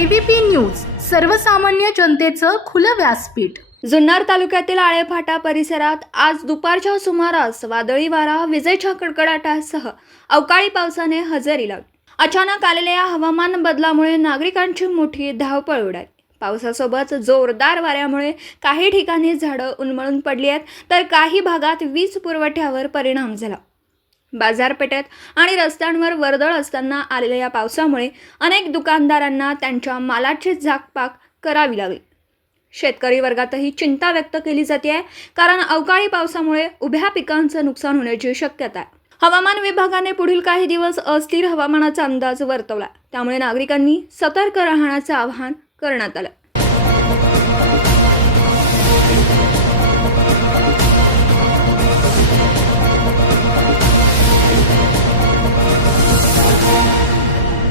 ABP news सर्वसामान्य जनतेचं खुलं व्यासपीठ. जुन्नर तालुक्यातील आळेफाटा परिसरात आज दुपारच्या सुमारास वादळी वारा विजेच्या कडकडाटासह अवकाळी पावसाने हजेरी लावली. अचानक आलेल्या या हवामान बदलामुळे नागरिकांची मोठी धावपळ उडाली. पावसासोबत जोरदार वाऱ्यामुळे काही ठिकाणी झाडं उन्मळून पडली आहेत तर काही भागात वीज पुरवठ्यावर परिणाम झाला. बाजारपेठेत आणि रस्त्यांवर वर्दळ असताना आलेल्या या पावसामुळे अनेक दुकानदारांना त्यांच्या मालाची झाकपाक करावी लागली. शेतकरी वर्गातही चिंता व्यक्त केली जाते कारण अवकाळी पावसामुळे उभ्या पिकांचं नुकसान होण्याची शक्यता आहे. हवामान विभागाने पुढील काही दिवस अस्थिर हवामानाचा अंदाज वर्तवला. त्यामुळे नागरिकांनी सतर्क राहण्याचं आवाहन करण्यात आलं.